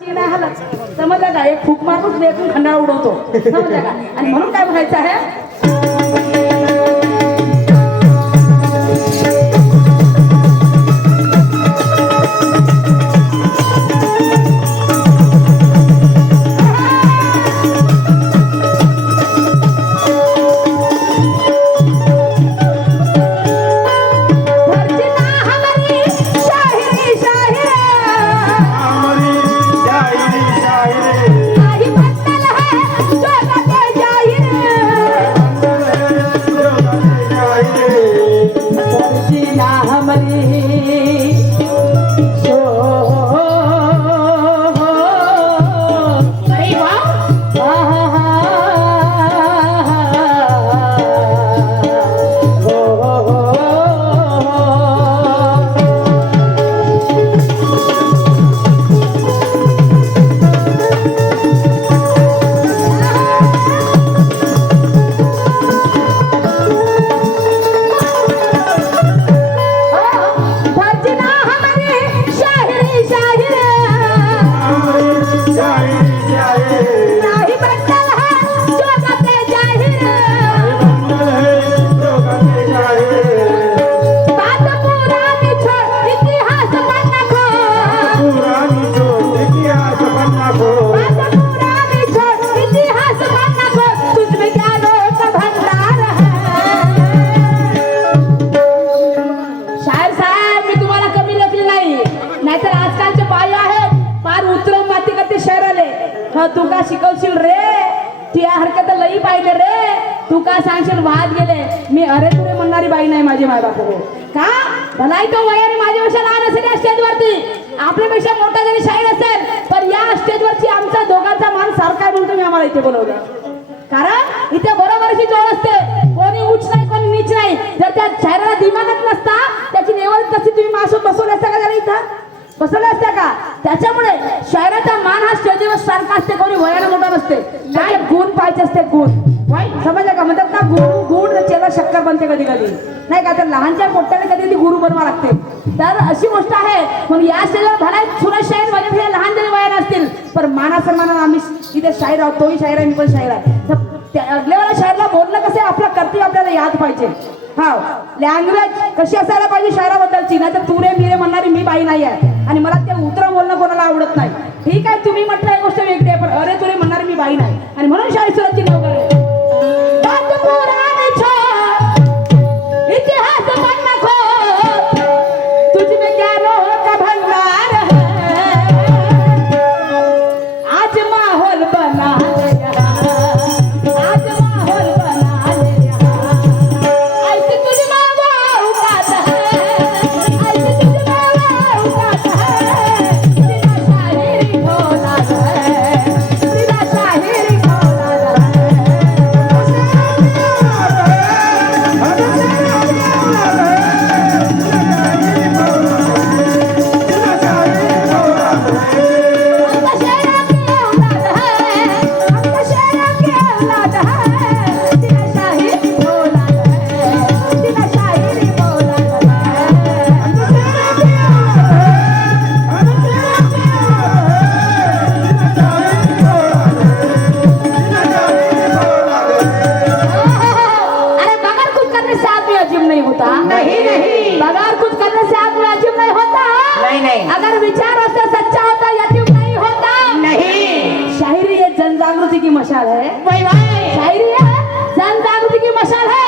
नाही हलत समजलं का? एक फूक मारून वेगून खंडाळा उडवतो समजलं का? आणि म्हणून काय म्हणायचं आहे, तू का शिकवशील रे, तुझ्या हरकत लई पाहिजे रे, तू का सांगशील वाद गेले. मी अरे तुरे म्हणणारी बाई नाही माझे माय बाप हो का. भलाई तो वयाने माझ्यापेक्षा लहान असेल या स्टेजवरती, आपल्यापेक्षा मोठा जरी शाहीर असेल, पण या स्टेजवरची आमचा दोघांचा मान सारखा आहे म्हणून तुम्ही आम्हाला इथे बोलवलं. कारण इथे बरोबरची जोड असते, कोणी उच्च नाही कोणी नीच नाही. जर त्या शायराला दिमागच नसता, त्याची लेवल कशी तुम्ही मासूम बसवले असता का जरा इथं बसवले असत्या का. त्याच्यामुळे शायराचा मान हा स्टेजवर सारखा असते, कोणी वयाला मोठा नसते. काय गुण पाहिजे असते, गुण समजलं का. म्हणतात ना गुरु गुण चेला शक्कर बनते कधी कधी नाही का. तर लहानच्या मोठ्याने कधी कधी गुरु बनवा लागते. तर अशी गोष्ट आहे. पण या स्टेजवर भला सुरज शाहीर माझ्या लहान जरी वयाला असतील, पण माना सन्मानानं आम्ही इथे शाहीर आहोत. तोही शाहीर आहे, मी पण शाहीर आहे. अगल्यावाला शायरला बोलणं कसं आपलं कर्तव्य आपल्याला याद पाहिजे. हा लँग्वेज कशी असायला पाहिजे शायराबद्दलची, नाही तर तुरे मिरे म्हणणारी मी बाई नाही आहे. आणि मला ते उतरं बोलणं कोणाला आवडत नाही. ठीक आहे तुम्ही म्हटलं एक गोष्ट वेगळी आहे, पण अरे तुरे म्हणणारी मी बाई नाही. आणि म्हणून शाहीर सुरतची नाव करे इतिहास तुझ में क्या का भंगार आज माहौल बना अगर विचार उसका सच्चा होता यतीम नहीं होता. नहीं, शायरी ये जन जागृति की मशाल है. शायरी है जन जागृति की मशाल है.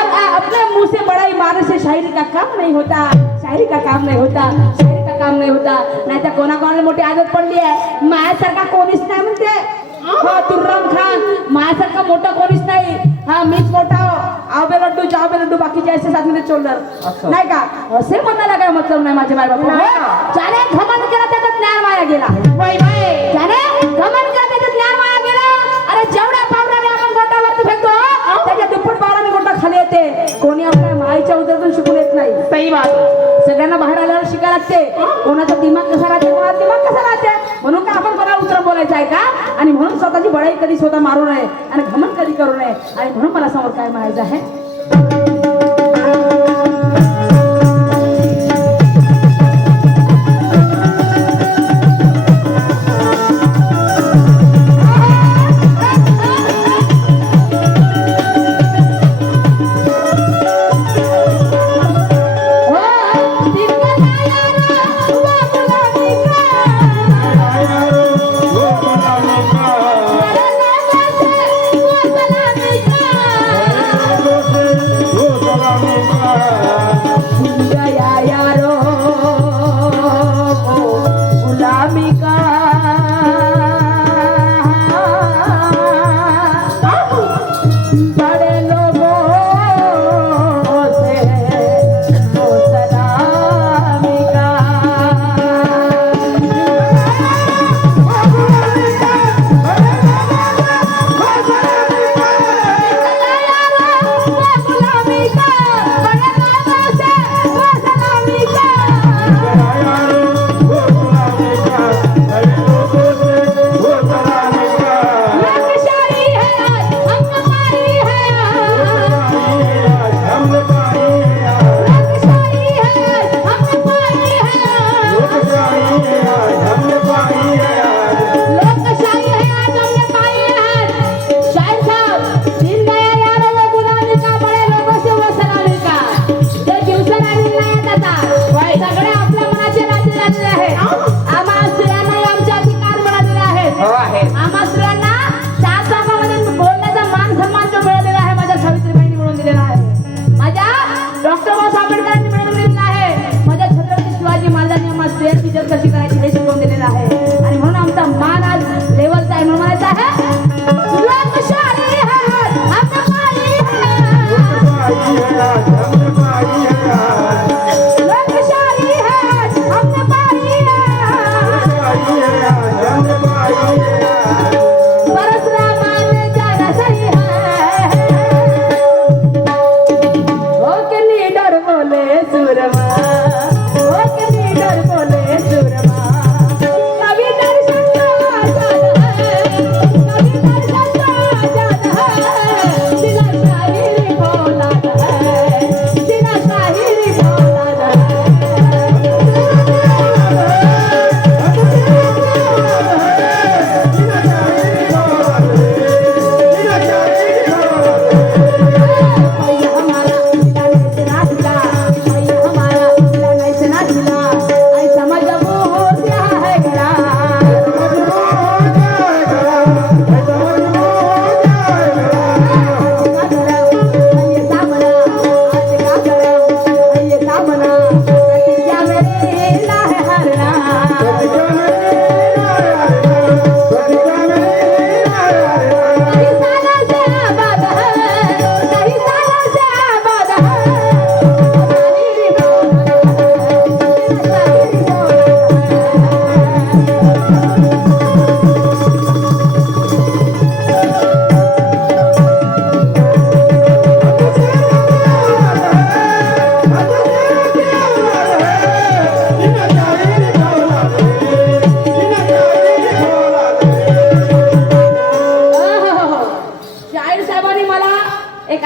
अब अपने मुंह से बड़ाई मारने से शायरी का काम नहीं होता. शायरी का काम नहीं होता. शायरी का काम नहीं होता. नाही तर कोणाकोणाला मोठी आदत पडली आहे, मायासारखा कोणीच नाही म्हणते. हो तुर्रम खान मायासारखा मोठा कोणीच नाही. हा मीच मोठा आवबे लड्डू जावबे लड्डू बाकीचे असे साथ मध्ये चोलर नाही का. असे म्हणायला काय मतलब नाही माझे माय बाप. ज्याने घमंड केला त्याचा ज्ञान माया गेला. ज्याने घमंड केला त्याचा ज्ञान माया गेला. अरे जेवढ्या पावराने आपण गोटावरती फेकतो त्याच्या दुप्पट पावराने गोटा खाली येते. कोणी आपल्या माईच्या उदरातून शिकून येत नाही. सही बात. सगळ्यांना बाहेर आल्यावर शिकायला लागते. कोणाचा दिमाग कसा राहते, कोणाचा दिमाग कसा राहते. म्हणून का आपण कोणाला उत्तर बोलायचं आहे का. आणि म्हणून स्वतःची बळाई कधी स्वतः मारू नये आणि घमंड कधी करू नये. आणि म्हणून मला समोर काय म्हणायचं आहे,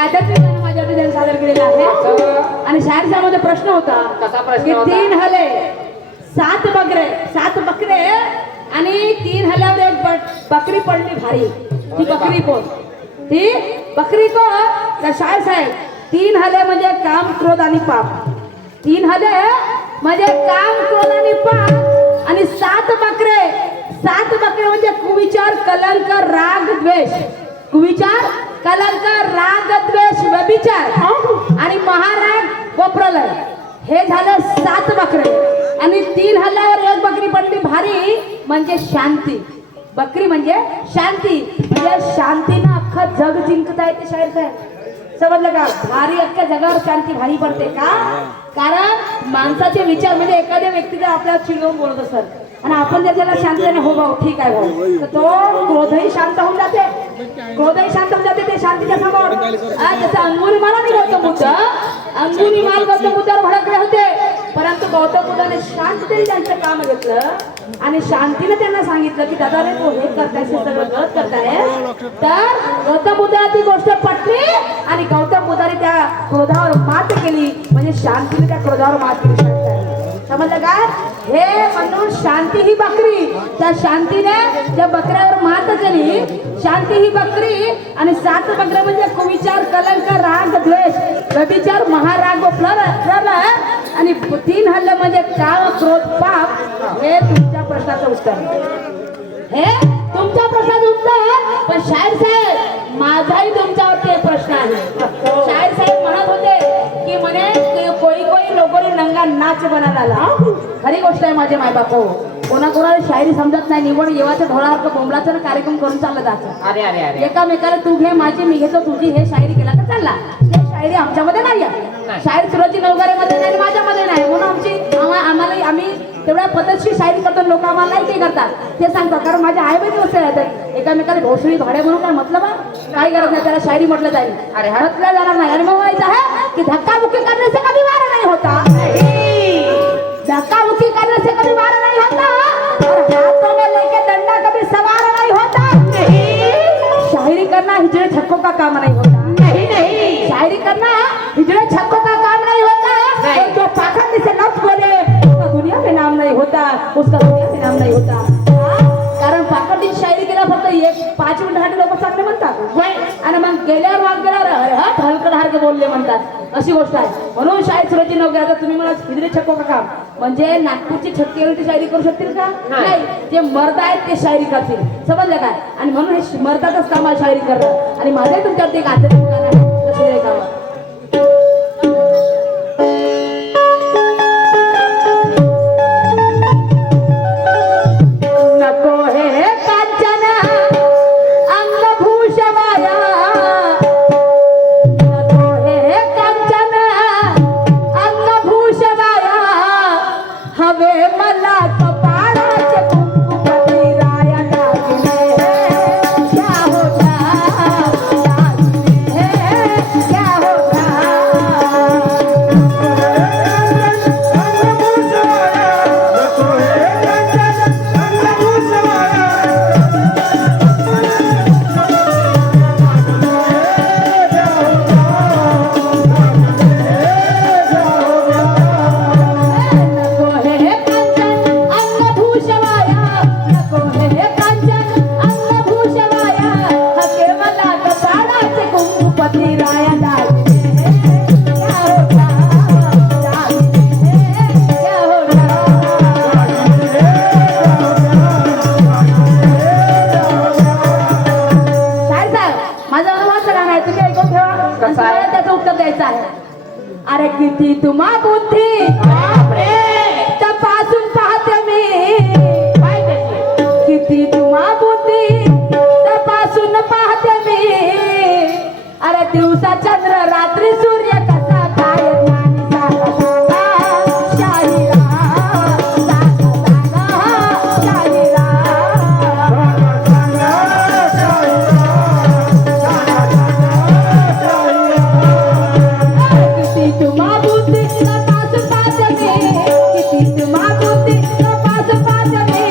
आध्यात्मिक गाणं माझ्यावरती त्यांनी सादर केलेलं आहे. आणि शायरसामध्ये प्रश्न होता कसा प्रश्न की होता? 3 हले 7 बकरे आणि 3 हल्यावर एक बकरी पडली भारी. ती बकरी कोण? ती बकरी कोण? तर शायर साहेब 3 हले म्हणजे काम, क्रोध आणि पाप. 3 हले म्हणजे काम, क्रोध आणि पाप. आणि 7 बकरे म्हणजे कुविचार, कलंक, राग, द्वेष. कुविचार, कलंक, राग, द्वेष, व्यभिचार आणि महाराग व प्रलय. हे झालं 7 बकरे. आणि 3 हल्ल्यावर एक बकरी पडली भारी म्हणजे शांती. बकरी म्हणजे शांती. म्हणजे शांतीनं अख्खं जग जिंकता येते शायर साहेब. समजलं का? भारी अख्ख्या जगावर शांती भारी पडते का? कारण माणसाचे विचार म्हणजे एखाद्या व्यक्ती जर आपल्याला चिडवून बोलत असत आणि आपण जर त्याला शांततेने हो भाऊ ठीक आहे भाऊ, तर तो क्रोधही शांत होऊन जाते. ते शांतीच्या समोर. जसं अंगुलीमाला गौतम बुद्धावर भडकले होते, परंतु गौतम बुद्धाने शांततेने त्यांचं काम घेतलं आणि शांतीने त्यांना सांगितलं की दादा रे तू हे करतायस, हे सगळं गलत करताय. तर गौतम बुद्धाला ती गोष्ट पटली आणि गौतम बुद्धाने त्या क्रोधावर मात केली. म्हणजे शांतीने त्या क्रोधावर मात केली. समजलं का? हे म्हणून शांती ही बकरी. त्या शांतीने त्या बकऱ्यावर मात केली. शांती ही बकरी. आणि 7 बकरे म्हणजे कुविचार, कलंक, राग, द्वेष, व्यभिचार, महाराग व प्रलय. आणि 3 हल्ले म्हणजे काम, क्रोध, पाप. हे तुमच्या प्रश्नाचं उत्तर. पण शायर साहेब माझाही तुमच्यावरती एक प्रश्न आहे. शायर साहेब म्हणत होते की म्हणे कोई लोगों ने नंगा नाच बनाला. खरी गोष्ट आहे माझे मायबाप. कोणाकोणाला शायरी समजत नाही. निवड येवाच्या ढोळावर बोंबलाचा कार्यक्रम करून चालला जायचं. अरे अरे अरे एकामेकाला तू घे माझी मी घेतो तुझी, हे शायरी केला तर चालला. हे शायरी आमच्यामध्ये नाही आहे. शायरी सुरती नवगारेमध्ये नाही, माझ्यामध्ये नाही. म्हणून आम्ही तेवढ्या पद्धतशीर शायरी करतो. लोक आम्हाला नाही ते करतात ते सांगतात. कारण माझ्या आई बहिणी वस्तू येतात एकामेकाला भोसडी भाडे म्हणून काय मतलब काही गरज नाही. त्याला शायरी म्हटलं जाईल. अरे हळदला जाणार नाही. आणि मग व्हायचं आहे की धक्काबुक्की करने से कभी वारा नहीं होता. धक्काबुक्की करने से कभी वारा नहीं होता. और हाथों में लेके डंडा कभी सवार नहीं होता. शायरी करना हिजड़े छक्कों का काम नहीं होता. नहीं शायरी करना हिजड़े छक्कों का काम नहीं होता. जो पाखंड से लफ्ज बोले उसका दुनिया में नाम नहीं होता. कारण पाखंडी शायरी केला फक्त 5 मिनिटासाठी लोक चांगले म्हणतात आणि मग गेल्यावर हलकड बोलले म्हणतात. अशी गोष्ट आहे. म्हणून शायर सुरजी नवगे. आता तुम्ही मला हिजडे छक्को का काम म्हणजे नागपूरची छक्के ती शायरी करू शकतील का? नाही. जे मर्द आहेत ते शायरी करतील. समजलं काय? आणि म्हणून हे मर्दातच काम शायरी करतात. आणि माझे तुमच्यावरती एक आध्यात्मिक गाणं आहे तसे कामावर. अरे किती तुम्हा बुद्धी तपासून पाहते मी. किती तुम्हा बुद्धी तपासून पाहते मी. अरे दिवसा चंद्र रात्री सूर्य कसा काय ज्ञानी सांगा शाहिरा शाहिरा. तुम्हा बुद्धी तपासून पाहते मी. किती तुम्हा बुद्धी तपासून पाहते मी.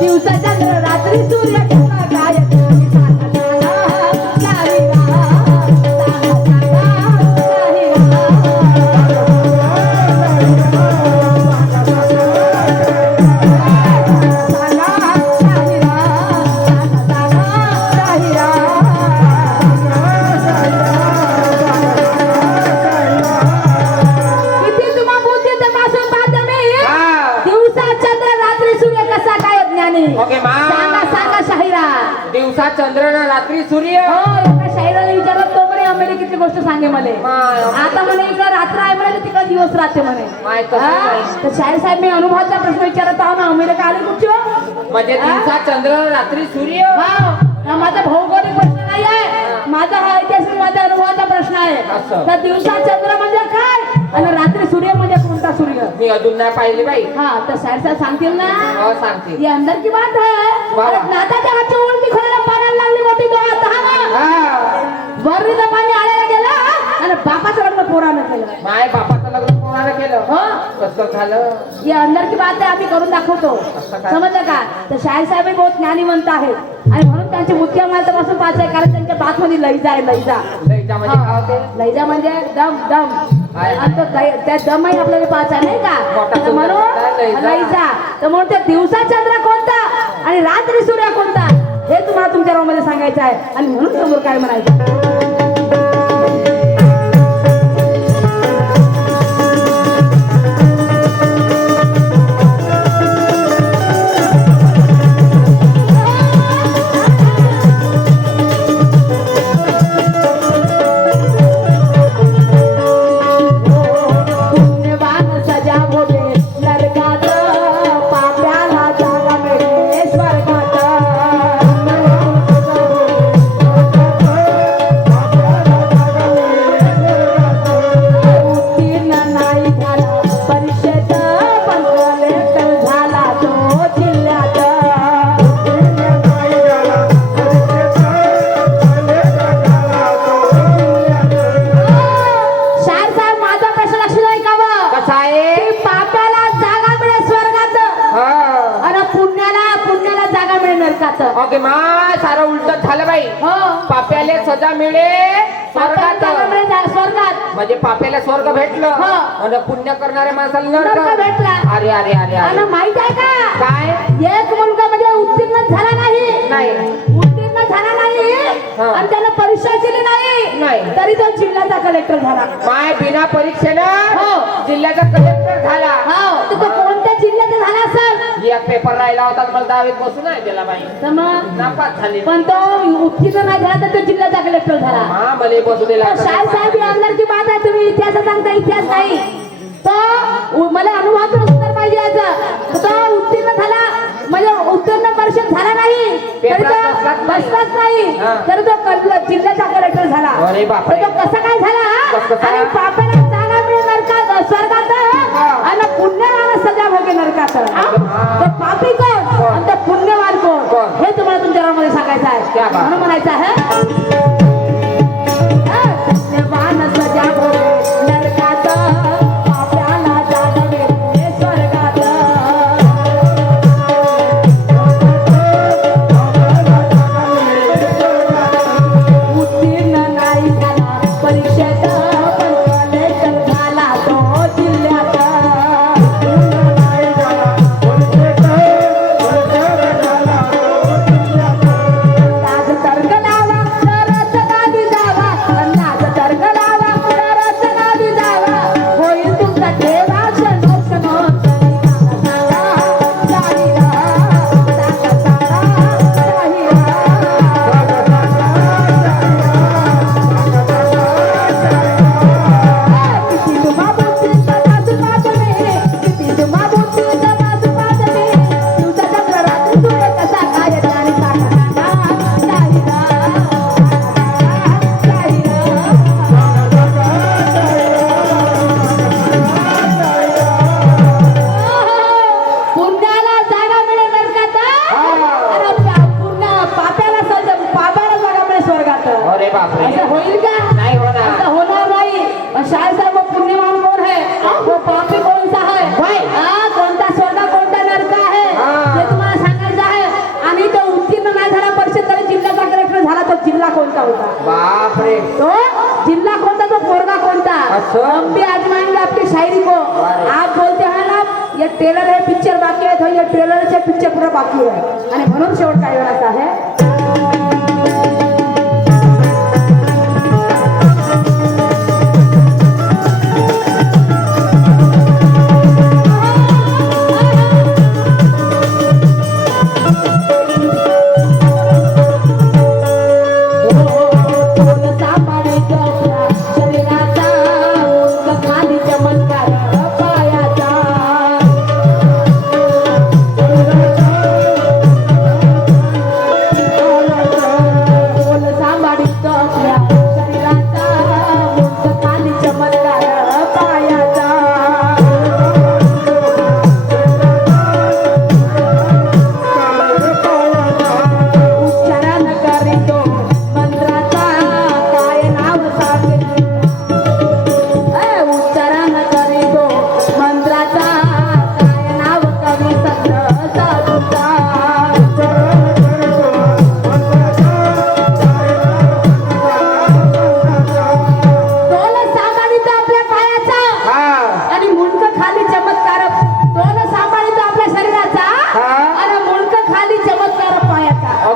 दिवसा चंद्र रात्री सूर्य कसा काय ज्ञानी सांगा शाहिरा. दिवसा चंद्र ना रात्री सूर्य. हो एका शाहिराला विचारलं तो म्हणे अमेरिकेतली गोष्ट सांगे म्हणे. आता म्हणे इकडं रात्र आहे म्हणे तिकडे दिवस राहते म्हणे. तर शाहीर साहेब मी अनुभवाचा प्रश्न विचारत आहो ना अमेरिका आले कुठची हो? म्हणजे दिवसा चंद्र रात्री सूर्य. हा माझा भौगोलिक प्रश्न नाही आहे माझा हा ऐतिहासिक माझ्या अनुभवाचा प्रश्न आहे. तर दिवसा चंद्र म्हणजे काय आणि रात्री सूर्य म्हणजे कोणता सूर्य? मी अजून नाही पाहिले बाई. हा तर शाहीर साहेब सांगतील ना. हो सांगते. ये अंदर की बात है. अरे नाताच्या हातच्या उलटी खोल्याला पाण्याला लागली मोठी बात हा ना. वरीचं पाणी आळ्याला गेलं आणि बापाचं लग्न पोरानं केलं. माय बापाचं लग्न पोरानं केलं. हो कसं झालं? ये अंदर की बात आहे आम्ही करून दाखवतो. समजलं का? तर शाहीर साहेब बहुत ज्ञानीवंत आहेत आणि म्हणून त्यांची बुद्धी आम्हाला तपासून पाच आहे कारण त्यांच्या बात मध्ये लैजा आहे लैजा. लैजा म्हणजे काय होते? लैजा म्हणजे दम दम आणि तो त्या दमही आपल्याला पाच आहे नाही का? तर म्हणून लैजा. तर म्हणून त्या दिवसा चंद्र कोणता आणि रात्री सूर्य कोणता हे तुम्हाला तुमच्या मध्ये सांगायचं आहे आणि म्हणून समोर काय म्हणायचं. ओके माय सारं उलट झालं बाई. पाप्याले सजा मिळे स्वर्गात. म्हणजे पाप्याला स्वर्ग भेटलं आणि पुण्य करणाऱ्या माणसाला नरक भेटला. अरे अरे अरे अरे माहित आहे का काय? एक मुलगा म्हणजे उत्तीर्ण झाला नाही उत्तीर्ण झाला नाही आणि त्याला परीक्षा दिली नाही तरी तो जिल्ह्याचा कलेक्टर झाला. माय बिना परीक्षेनं जिल्ह्याचा कलेक्टर झाला. तो कोणत्या जिल्ह्याचा झाला असेल? एक पेपर राहिला होता मला दहावीत बसून आहे त्याला बाई. तर मग नापास झाली. पण तो उत्तीर्ण नाही झाला तर तो जिल्ह्याचा कलेक्टर झाला. हा मला बसू दिला. शाहीर साहेब अंदर की बात आहे तुम्ही इतिहास सांगता इतिहास नाही. तो मला अनुभवातून उत्तर पाहिजे याचं. तो उत्तीर्ण झाला म्हणजे उत्तीर्ण परिषद झाला नाही तरी तो बसलाच नाही तरी तो जिल्ह्याचा कलेक्टर झाला. तर तो कसा काय झाला? आणि पापाला जागा मिळेल नरकात स्वर्गात आणि पुण्यवान सजा भोगे नरकात. तो पापी कोण आणि तो पुण्यवान कोण हे तुम्हाला तुमच्या मध्ये सांगायचं आहे. म्हणून म्हणायचं आहे पुण्यवान सजा भोगे नरकात पाप्याला जागा मिळेल स्वर्गात. उत्तीर्ण नाही झाला परीक्षेत पण कलेक्टर झाला तो जिल्ह्यात. लाज तर्क लावा तरच नादी जावा लाज तर्क लावा तरच नादी जावा होईल तुमचा देवाच मोक्ष पुण्याला जागा मिळेल नरकात पुन्हा पाप्याला पापाला जागा मिळेल स्वर्गात. अरे बापरे असं होईल का? नाही होणार. असं होणार नाही. शाहीर साहेब पुण्यवान कोण है वो पापी कोणता है कोणता स्वर्ग कोणता नरक आहे हे तुम्हाला सांगायचं आहे. आणि तो उत्तीर्ण नाही झाला परिषद तरी जिल्ह्याचा कलेक्टर झाला तो जिल्हा कोणता होता? बापरे तो जिल्हा कोणता तो पोरगा कोणता? हम भी आजमाएंगे आपकी शायरी को. आप बोलते हैं ना ये ट्रेलर है पिक्चर बाकी है तो ये ट्रेलर से पिक्चर पूरा बाकी है आणि म्हणून शेवट काय वेळाचा आहे.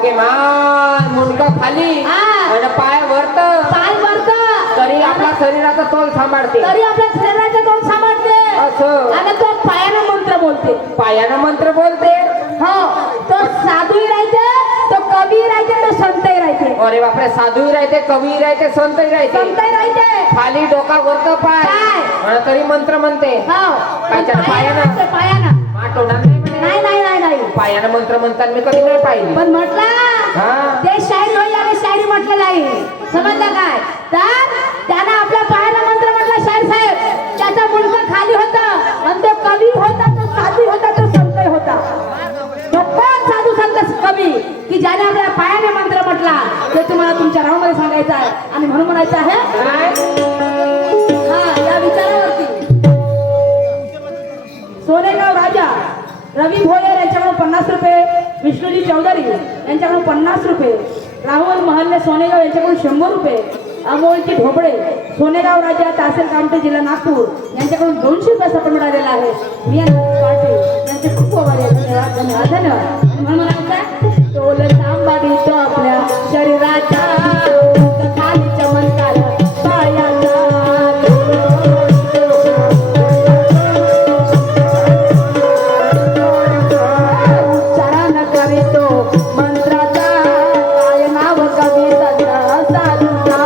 घे मान मुंडकं खाली हा. आणि पाय वरत पाय वरत तरी आपला शरीराचा तोल सांभाळते तरी आपल्या शरीराचा तोल सांभाळते असं आणि तो पायानं मंत्र बोलते. पायानं मंत्र बोलते. हो तो साधूही राहते, तो कवी राहते, तो संतही राहते. अरे बापरे साधूही राहते कवी राहते संतही राहते. संतही राहते खाली डोका वरत पाय पाय. आणि तरी मंत्र म्हणते. हो कायच्या पायानं? पायानं मा तोंडात नाही म्हणे. नाही नाही नाही नाही पायानं मंत्र म्हणताना मी कधी नाही पाहिली. पण म्हटलं हा. ते शायरी होई आणि शायरी म्हटलं नाही. समजलं काय? तर त्यानं आपल्या पायानं मंत्र म्हटलं शाहीर साहेब. त्याचा मुंडकं खाली होतं आणि तो कवी होता, तो साधू होता, तो संतही होता. तो कोण साधू संत कवी की ज्याने आपल्या पायाने मंत्र म्हटला ते तुम्हाला तुमच्या राऊंड मध्ये सांगायचं आहे आणि म्हणून म्हणायचं आहे काय? हा या विचारावरती सोनेगाव राजा रवी भोयर यांच्याकडून 50 रुपये, विष्णुजी चौधरी यांच्याकडून 50 रुपये, राहुल महल्ले सोनेगाव यांच्याकडून 100 रुपये, अमोलजी ढोबळे सोनेगाव राजा तहसील कामठी जिल्हा नागपूर यांच्याकडून 200 रुपये सपोर्ट मिळालेला आहे. मी पाटील यांचे खूप धन्यवाद धन्यवाद धन्यवाद. म्हणून म्हणायचं तोल सांभाळीतो आपल्या शरीराचा खाली चमत्कार पायाचा. उच्चारण करीतो मंत्राचा काय नाव कवी संत साधूचा.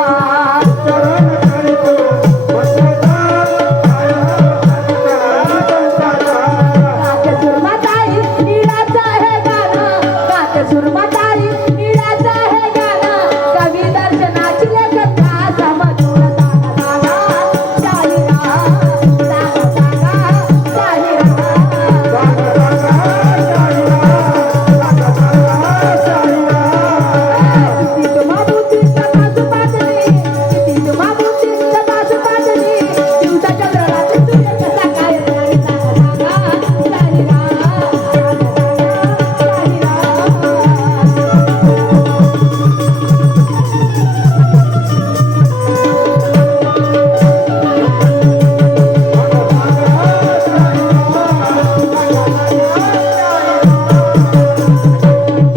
काके सुरमाताई नीळाचं हे गाणं, काके सुरमाताई नीळाचं हे गाणं, कवी दर्शनाची लेखता समजून सांगा सांगा शाहिरा सांगा सांगा शाहिरा. किती तुम्हा बुद्धीत तपासू पाजली, किती तुम्हा बुद्धीत तपासू पाजली, दिवसाच्या प्रवाहात सूर्य कसा काय राणी सांगा सांगा शाहिरा सांगा सांगा शाहिरा.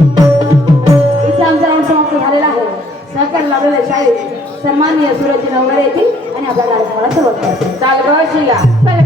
इथे आमचा राऊंड समाप्त झालेला आहे. सहकार लाभलेले शाळेत सन्माननीय सूरज नवरे येतील आणि आपल्या कार्यक्रमाला सुरुवात करतील. चाल ग शिला. चला